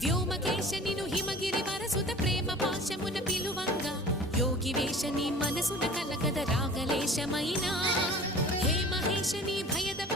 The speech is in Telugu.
వ్యోమకేశనిను హిమగిరి వరసుత ప్రేమ పాశమున పిలువంగా యోగి వేషని మనసున కలకద రాగలేశమైనా హే మహేశని భయ